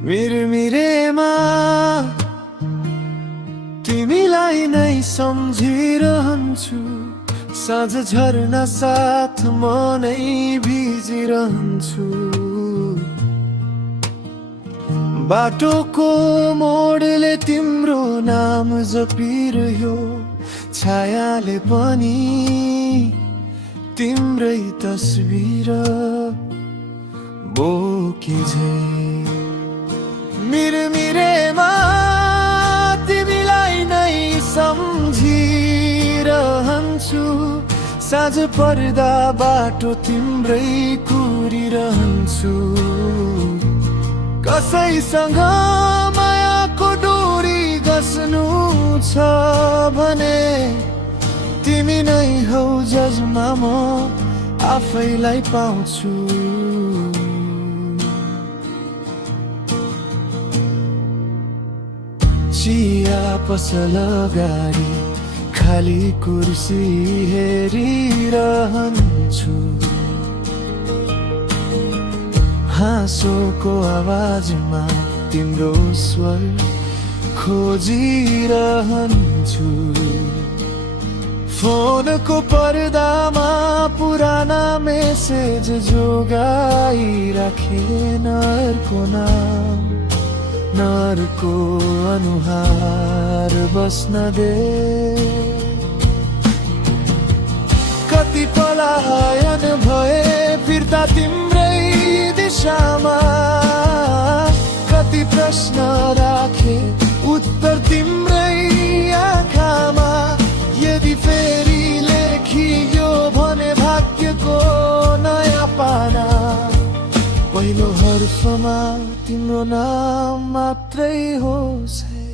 मिरमिरेमा तिमीलाई नै सम्झिरहन्छु, साँझ झर्ना साथ म नै भिजिरहन्छु। बाटोको मोडले तिम्रो नाम जपिरह्यो, छायाले पनि तिम्रै तस्बिर बोकी झै। मिरमिरेमा तिमीलाई नै सम्झिरहन्छु, साँझ पर्दा बाटो तिम्रै कुरिरहन्छु। कसैसँग मायाको डोरी गस्नु छ भने तिमी नै हौ जसमा म आफैलाई पाउँछु। चिया पसल अगाडि खाली कुर्सी हेरिरहन्छु, हाँसोको आवाजमा तिम्रो स्वर खोजिरहन्छु। फोनको पर्दामा पुराना मेसेज जोगाइराखे, नरको नाम नरको अनुहार बस्न दे। कति पलायन भए फिर्ता तिम्रै दिशामा, कति प्रश्न राखे उत्तर तिम्रै आँखामा। यदि फेरि लेखियो भने भाग्यको नयाँ पाना, पहिलो हर्फमा तिम्रो नाम मात्रै होस् है।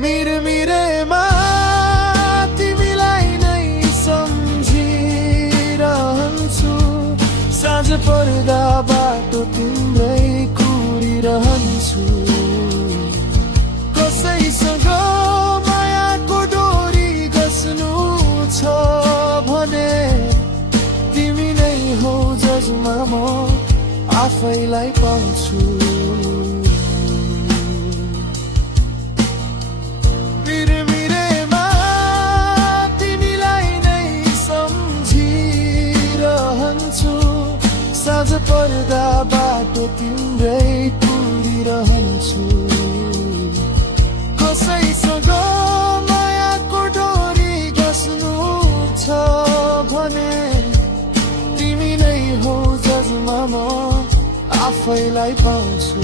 मिरमिरेमा तिमीलाई नै सम्झिरहन्छु, साँझ पर्दा बाटो तिम्रै कुरिरहन्छु। कसैसँग मायाको डोरी गस्नु छ भने तिमी नै हौ जसमा म आफैलाई पाउँछु। मिरमिरेमा तिमीलाई नै सम्झिरहन्छु, साँझ पर्दा बाटो तिम्रै कुरिरहन्छु। कसैसँग मायाको डोरी गस्नु छ भने तिमी नै हौ जसमा म आफैलाई पाउँछु।